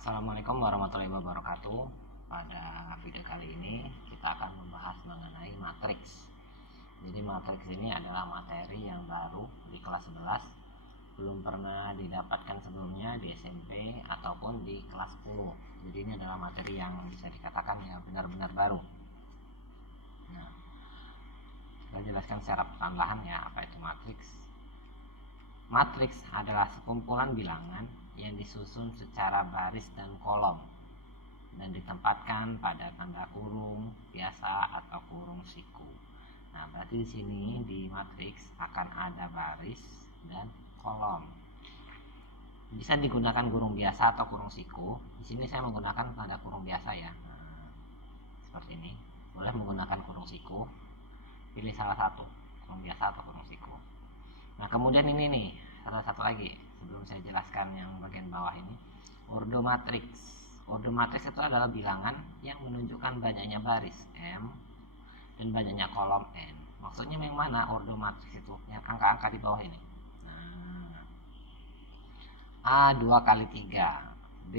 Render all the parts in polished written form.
Assalamualaikum warahmatullahi wabarakatuh. Pada video kali ini kita akan membahas mengenai matriks. Jadi matriks ini adalah materi yang baru di kelas 11, belum pernah didapatkan sebelumnya di SMP ataupun di kelas 10. Jadi ini adalah materi yang bisa dikatakan ya benar-benar baru. Nah, kita jelaskan secara pertambahan ya apa itu matriks. Matriks adalah sekumpulan bilangan yang disusun secara baris dan kolom dan ditempatkan pada tanda kurung biasa atau kurung siku. Nah, berarti di sini di matriks akan ada baris dan kolom. Bisa digunakan kurung biasa atau kurung siku. Di sini saya menggunakan tanda kurung biasa ya. Nah, seperti ini. Boleh menggunakan kurung siku. Pilih salah satu, kurung biasa atau kurung siku. Nah, kemudian ini nih, ada satu lagi sebelum saya jelaskan yang bagian bawah ini, ordo matriks. Ordo matriks itu adalah bilangan yang menunjukkan banyaknya baris M dan banyaknya kolom N. Maksudnya yang mana ordo matriks itu? Yang angka-angka di bawah ini. Nah, A 2 kali 3, B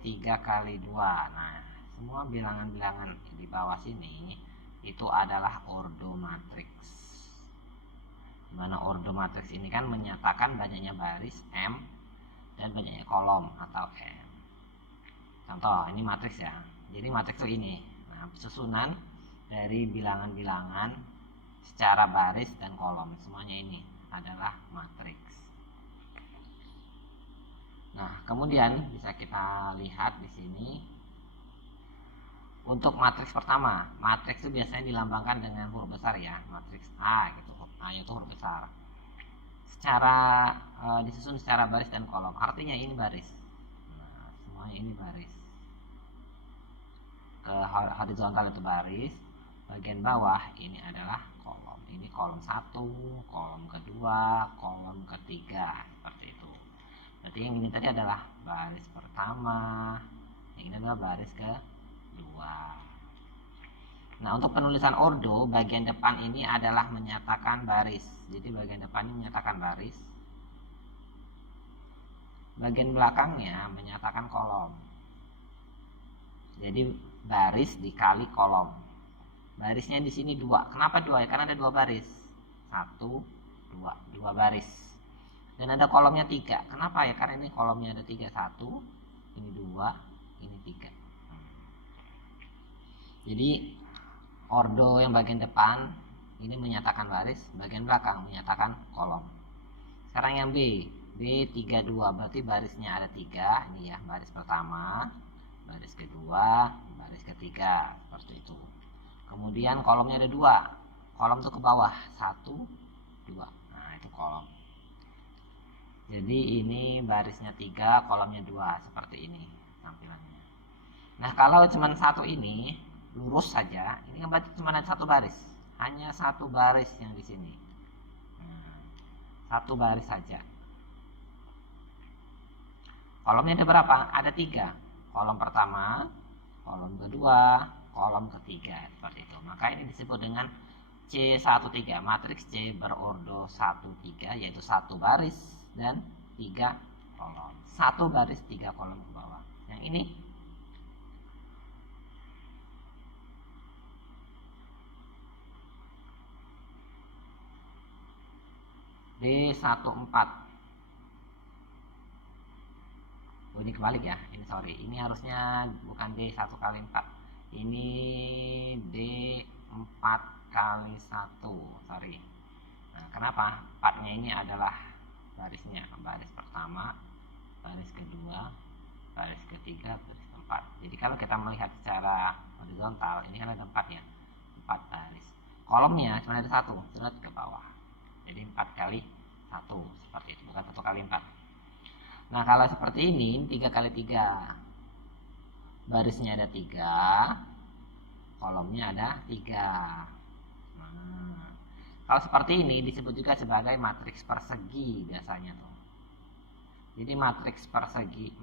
3 kali 2. Nah, semua bilangan-bilangan di bawah sini itu adalah ordo matriks. Dimana ordo matriks ini kan menyatakan banyaknya baris M dan banyaknya kolom atau N. Contoh, ini matriks ya. Jadi matriks itu ini. Nah, susunan dari bilangan-bilangan secara baris dan kolom. Semuanya ini adalah matriks. Nah, kemudian bisa kita lihat di sini. Untuk matriks pertama, matriks itu biasanya dilambangkan dengan huruf besar ya, matriks A gitu. A itu huruf besar. Secara disusun secara baris dan kolom. Artinya ini baris. Nah, semuanya ini baris. Horizontal itu baris, bagian bawah ini adalah kolom. Ini kolom 1, kolom kedua, kolom ketiga, seperti itu. Berarti yang ini tadi adalah baris pertama, yang ini adalah baris kedua. Nah, untuk penulisan ordo, bagian depan ini adalah menyatakan baris. Jadi bagian depan ini menyatakan baris. Bagian belakangnya menyatakan kolom. Jadi baris dikali kolom. Barisnya di sini 2. Kenapa 2? Ya, karena ada 2 baris. 1, 2, 2 baris. Dan ada kolomnya 3. Kenapa ya? Karena ini kolomnya ada 3. 1, ini 2, ini 3. Jadi ordo yang bagian depan ini menyatakan baris, bagian belakang menyatakan kolom. Sekarang yang B 32, berarti barisnya ada 3. Ini ya, baris pertama, baris kedua, baris ketiga, seperti itu. Kemudian kolomnya ada 2. Kolom itu ke bawah, 1, 2. Nah, itu kolom. Jadi ini barisnya 3, kolomnya 2, seperti ini tampilannya. Nah, kalau cuma satu ini lurus saja, ini kan berarti cuma ada 1 baris, hanya 1 baris yang di sini. 1 baris saja. Kolomnya ada berapa? Ada 3. Kolom pertama, kolom kedua, kolom ketiga, seperti itu. Maka ini disebut dengan C13, matriks C berordo 13, yaitu 1 baris dan 3 kolom. 1 baris 3 kolom ke bawah. Yang ini D14. Oh, ini kebalik ya. Ini sorry. Ini harusnya bukan D1 kali 4. Ini D4 kali 1. Sorry. Nah, kenapa? 4-nya ini adalah barisnya. Baris pertama, baris kedua, baris ketiga, baris keempat. Jadi kalau kita melihat secara horizontal, ini kan ada 4 ya. 4 baris. Kolomnya cuma ada 1, terus ke bawah. Jadi 4 kali 1, seperti itu, bukan 1 kali 4. Nah, kalau seperti ini 3 kali 3. Barisnya ada 3, kolomnya ada 3. Nah, kalau seperti ini disebut juga sebagai matriks persegi biasanya tuh. Jadi matriks persegi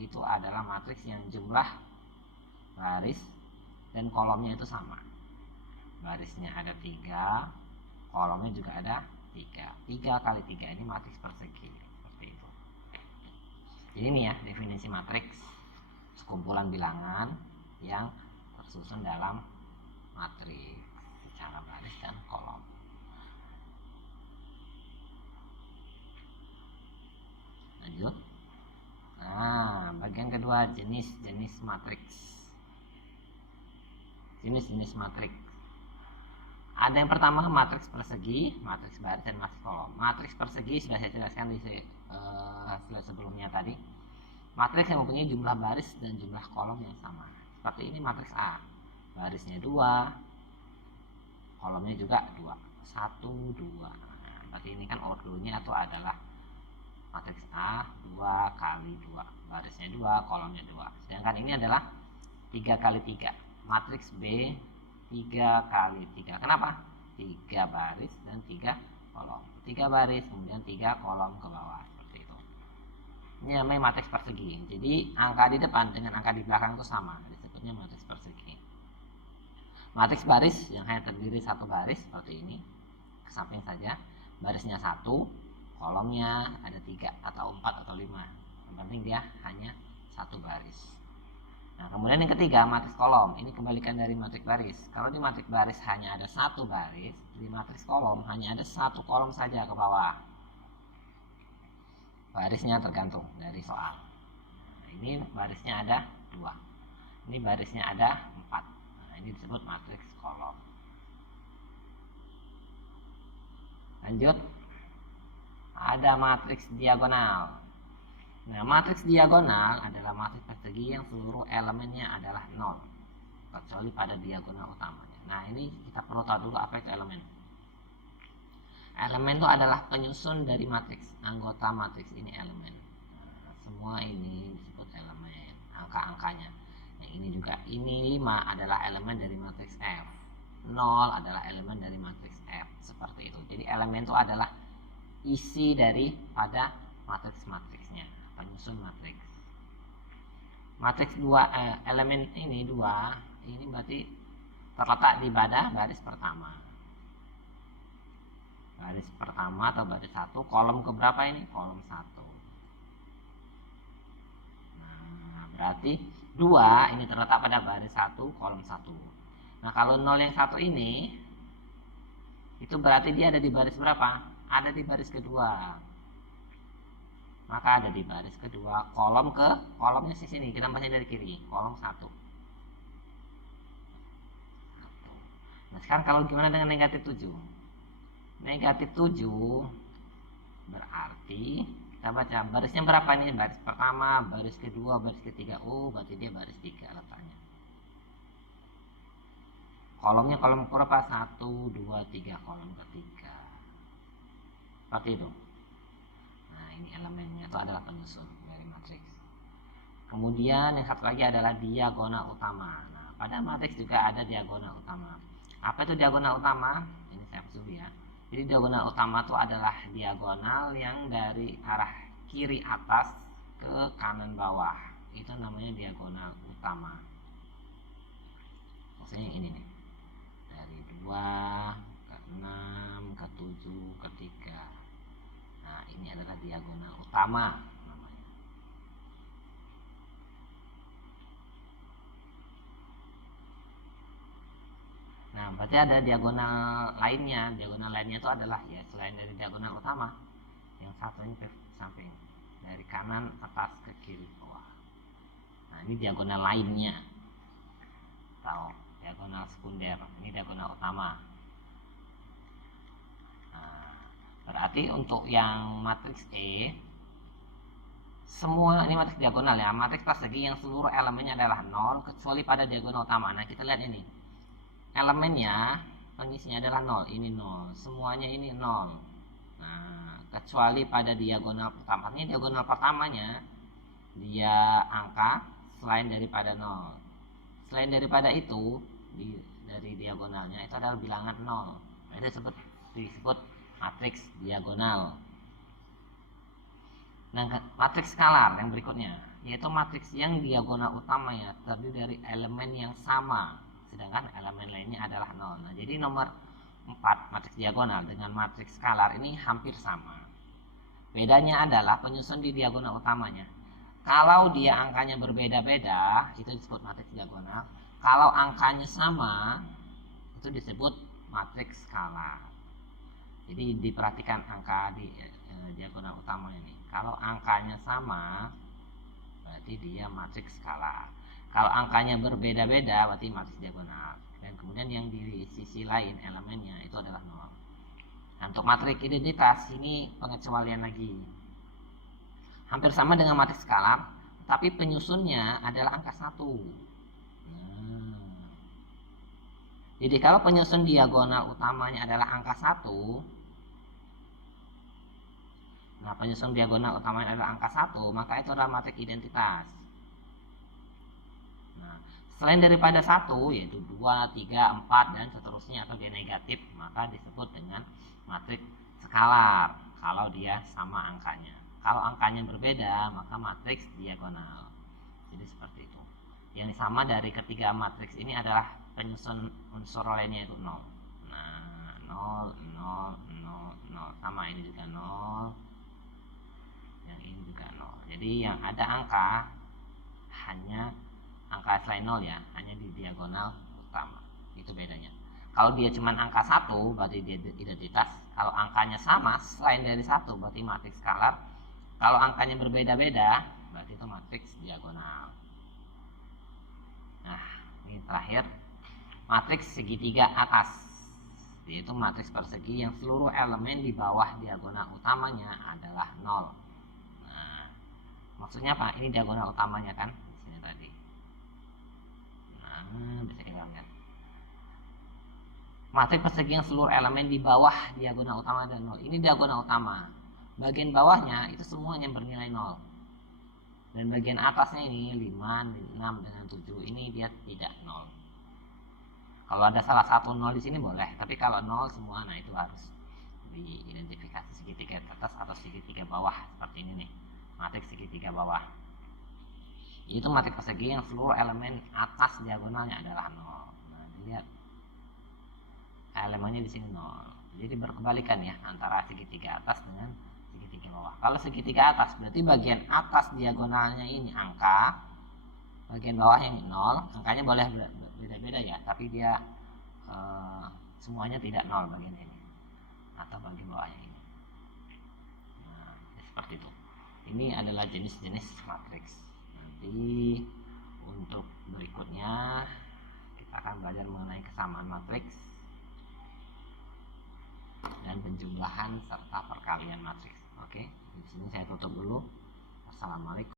itu adalah matriks yang jumlah baris dan kolomnya itu sama. Barisnya ada 3, kolomnya juga ada 3. 3 kali 3 ini matriks persegi, seperti itu. Jadi ini ya definisi matriks, sekumpulan bilangan yang tersusun dalam matriks secara baris dan kolom. Lanjut. Nah, bagian kedua, jenis-jenis matriks. Jenis-jenis matriks. Ada yang pertama matriks persegi, matriks baris, dan matriks kolom. Matriks persegi sudah saya jelaskan di slide sebelumnya tadi. Matriks yang mempunyai jumlah baris dan jumlah kolom yang sama. Seperti ini matriks A. Barisnya 2, kolomnya juga 2. 1, 2. Nah, berarti ini kan ordonya itu adalah matriks A 2 kali 2. Barisnya 2, kolomnya 2. Sedangkan ini adalah 3 kali 3. Matriks B 3 kali 3. Kenapa? 3 baris dan 3 kolom. 3 baris kemudian 3 kolom ke bawah, seperti itu. Ini namanya matriks persegi. Jadi angka di depan dengan angka di belakang itu sama, disebutnya matriks persegi. Matriks baris yang hanya terdiri satu baris seperti ini, ke samping saja. Barisnya 1, kolomnya ada 3 atau 4 atau 5. Yang penting dia hanya satu baris. Nah, kemudian yang ketiga, matriks kolom. Ini kebalikan dari matriks baris. Kalau di matriks baris hanya ada satu baris, di matriks kolom hanya ada satu kolom saja ke bawah. Barisnya tergantung dari soal. Nah, ini barisnya ada 2. Ini barisnya ada 4. Nah, ini disebut matriks kolom. Lanjut. Ada matriks diagonal. Nah, matriks diagonal adalah matriks persegi yang seluruh elemennya adalah 0, kecuali pada diagonal utamanya. Nah, ini kita perlu tahu dulu apa itu elemen. Elemen itu adalah penyusun dari matriks, anggota matriks ini elemen. Nah, semua ini disebut elemen, angka-angkanya. Yang ini juga, ini 5 adalah elemen dari matriks F. 0 adalah elemen dari matriks F, seperti itu. Jadi elemen itu adalah isi dari pada matriks-matriksnya, penyusun matriks. Matriks 2 elemen ini 2, ini berarti terletak di pada baris pertama. Baris pertama atau baris 1, kolom ke berapa ini? Kolom 1. Nah, berarti 2 ini terletak pada baris 1, kolom 1. Nah, kalau 0 yang 1 ini itu berarti dia ada di baris berapa? Ada di baris kedua. Maka ada di baris kedua, kolomnya di sini, kita baca dari kiri, kolom 1. Nah, sekarang kalau gimana dengan negatif 7? Negatif 7 berarti kita baca barisnya berapa nih? Baris pertama, baris kedua, baris ketiga. Oh, berarti dia baris 3 letaknya. Kolomnya kolom berapa? 1, 2, 3, kolom ketiga. Seperti itu. Nah, ini elemennya itu adalah penyusun dari matriks. Kemudian yang satu lagi adalah diagonal utama. Nah, pada matriks juga ada diagonal utama. Apa itu diagonal utama? Ini saya hapus ya. Jadi diagonal utama itu adalah diagonal yang dari arah kiri atas ke kanan bawah. Itu namanya diagonal utama. Maksudnya ini nih. Dari 2 ke 6 ke 7 ke 3. Nah, ini adalah diagonal utama namanya. Nah, berarti ada diagonal lainnya. Diagonal lainnya itu adalah ya selain dari diagonal utama, yang satu ini ke samping, dari kanan atas ke kiri bawah. Nah, ini diagonal lainnya. Atau diagonal sekunder. Ini diagonal utama. Berarti untuk yang matriks E, semua ini matriks diagonal ya, matriks persegi yang seluruh elemennya adalah 0 kecuali pada diagonal utama. Nah, kita lihat ini, elemennya pengisinya adalah 0, ini 0, semuanya ini 0. Nah, kecuali pada diagonal pertama. Ini diagonal pertamanya dia angka selain daripada 0. Selain daripada itu, dari diagonalnya itu adalah bilangan 0. Nah, itu disebut matriks diagonal. Nah, matriks skalar yang berikutnya, yaitu matriks yang diagonal utama ya, terdiri dari elemen yang sama, sedangkan elemen lainnya adalah 0. Nah, jadi nomor 4 matriks diagonal dengan matriks skalar ini hampir sama. Bedanya adalah penyusun di diagonal utamanya. Kalau dia angkanya berbeda-beda, itu disebut matriks diagonal. Kalau angkanya sama, itu disebut matriks skalar. Jadi diperhatikan angka di diagonal utama ini. Kalau angkanya sama, berarti dia matriks skalar. Kalau angkanya berbeda-beda, berarti matriks diagonal. Dan kemudian yang di sisi lain elemennya itu adalah 0. Nah, untuk matriks identitas ini pengecualian lagi. Hampir sama dengan matriks skalar, tapi penyusunnya adalah angka 1. Jadi kalau penyusun diagonal utamanya adalah angka 1, nah penyusun diagonal utamanya adalah angka 1, maka itu adalah matriks identitas. Nah, selain daripada 1, yaitu 2, 3, 4, dan seterusnya, atau dia negatif, maka disebut dengan matriks skalar kalau dia sama angkanya. Kalau angkanya berbeda, maka matriks diagonal. Jadi seperti itu. Yang sama dari ketiga matriks ini adalah penyusun unsur lainnya itu 0. Nah, 0, 0, 0, 0. Sama ini juga 0. Yang ini juga 0. Jadi yang ada angka hanya angka selain 0 ya, hanya di diagonal utama. Itu bedanya. Kalau dia cuma angka 1, berarti dia identitas. Kalau angkanya sama selain dari 1, berarti matriks skalar. Kalau angkanya berbeda-beda, berarti itu matriks diagonal. Nah, ini terakhir, matriks segitiga atas, yaitu matriks persegi yang seluruh elemen di bawah diagonal utamanya adalah 0. Nah, maksudnya apa? Ini diagonal utamanya kan, di sini tadi. Nah, bisa kita lihat. Matriks persegi yang seluruh elemen di bawah diagonal utama adalah 0. Ini diagonal utama. Bagian bawahnya itu semuanya bernilai 0. Dan bagian atasnya ini 5, 6 dengan 7 ini dia tidak 0. Kalau ada salah satu 0 di sini boleh, tapi kalau 0 semua, nah itu harus diidentifikasi segitiga atas atau segitiga bawah seperti ini nih. Matriks segitiga bawah. Itu matriks persegi yang seluruh elemen atas diagonalnya adalah 0. Nah, dilihat elemennya di sini 0. Jadi berkebalikan ya antara segitiga atas dengan segitiga bawah. Kalau segitiga atas berarti bagian atas diagonalnya ini angka, bagian bawah yang 0, angkanya boleh beda-beda ya, tapi dia semuanya tidak 0 bagian ini atau bagian bawahnya ini. Nah, seperti itu. Ini adalah jenis-jenis matriks. Nanti untuk berikutnya kita akan belajar mengenai kesamaan matriks dan penjumlahan serta perkalian matriks. Oke, di sini saya tutup dulu. Assalamualaikum.